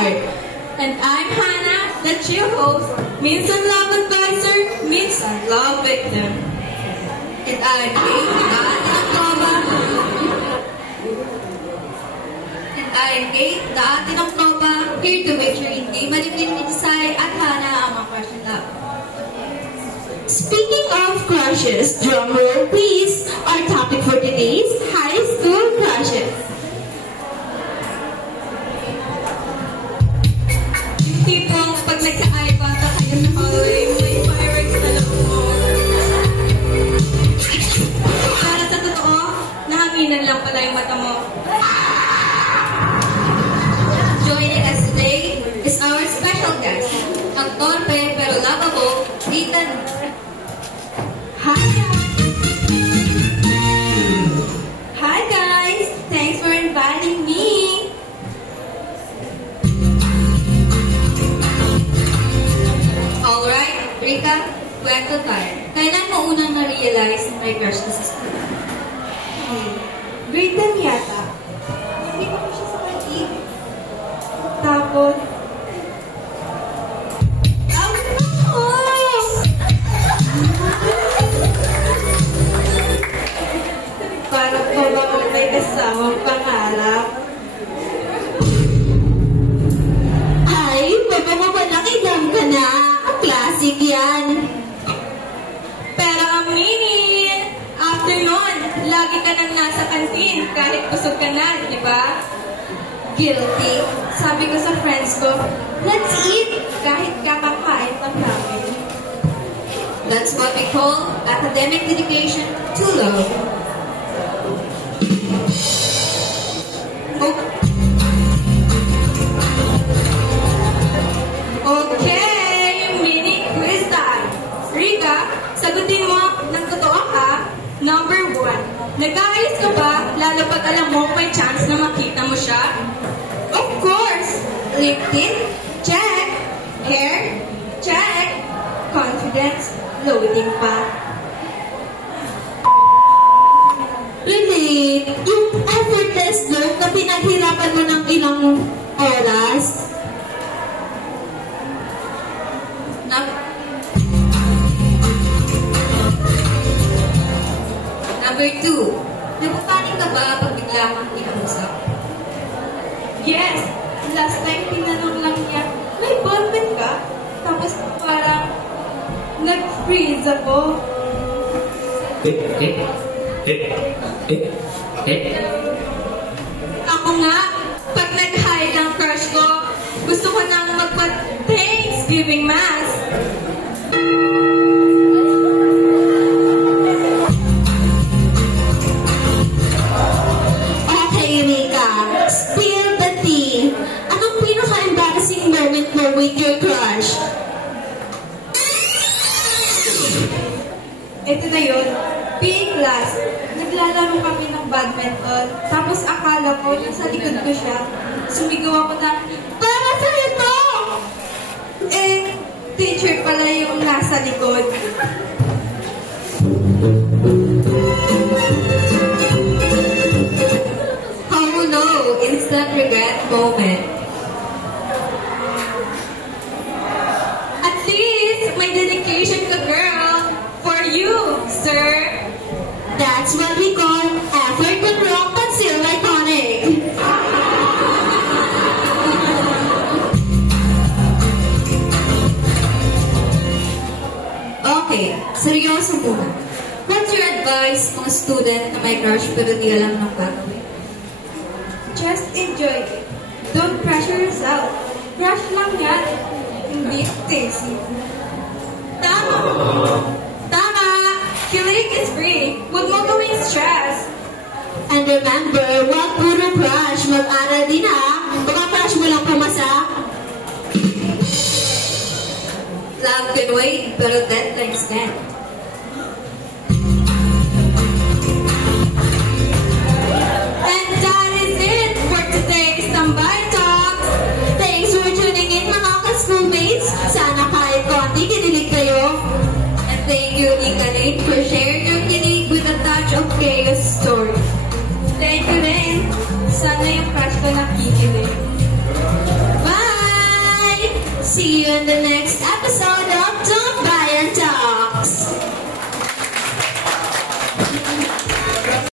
Heart. And I'm Hannah, the chill host, minsan love advisor, minsan love victim. And I'm Kate, dati ng tropa. And I'm Kate, dati ng tropa, here to make sure hindi malipin ni Desai at Hannah ang mga crush and love. Speaking of crushes, drum roll please, our topic for today's high school crushes. Yung tipong pag nagka-eye contact kayo na hallway, may fireworks na lang mo. Para sa totoo, nahaminan lang pala yung mata mo. Joining us today is our special guest, ang torpe pero lovable, Ethan. Hi guys! Thanks for inviting me! Alright, Rika, kwento tayo. Kailan mo unang na-realize na may crush ka sa school? Grade 10 yata. Hindi ko siya sa kantin. Tapos, parang babaw may kasamang pangarap. Ay, mapapapakitam ka na. Classic yan. Pero aminin, after nun, lagi ka nang nasa kantin kahit busog ka na, di ba? Guilty. Sabi ko sa friends ko, let's eat kahit kakakain lang namin. That's what we call academic dedication to love. Okay, mini quiz time. Rika, sagutin mo ng totoo ha. Number 1, nag-aayos ka ba lalo pag alam mo may chance na makita mo siya? Of course! Lip tint? Check! Hair? Check! Confidence? Loading pa. Relate, yung effortless look na pinaghirapan mo ng ilang oras. Number 2, napapanik ka ba pag bigla kang kinausap? Yes! Last time tinanong lang niya, may ballpen ka? Tapos parang nag-freeze ako. Ako nga, pag nag-hide ang crush ko, gusto ko nang magpa-Thanksgiving Mass. Okay, Rika, spill the tea. Anong pinaka-embarrassing moment mo with your crush? Ito na yun. PE class. Naglalaro kami ng badminton. Tapos akala ko, nasa likod ko siya. Sumigaw ako na, para sa'yo to! Eh, teacher pala yung nasa likod. Oh no, instant regret moment. At least, may dedication ka, girl. For you, sir. That's what we call effort but wrong but still iconic. Okay, seryoso muna. What's your advice mga student na may crush pero di alam ng gagawin? Just enjoy it. Don't pressure yourself. Crush lang yan. Hindi tasty. Tama! Tama! Kilig is free. Huwag mo gawing stress. And remember, huwag puro crush. Mag-aral din ha. Baka crush mo lang pumasa. Love can wait, pero deadlines can't. And that is it for today's Tambay Talks. Thanks for tuning in mga ka-schoolmates. Sana kahit konti kinilig kayo. And thank you, Nika Lane, for sharing your kilig with a touch of chaos story. Thank you din. Sana yung crush ko nakikinig. Bye! you in the next episode.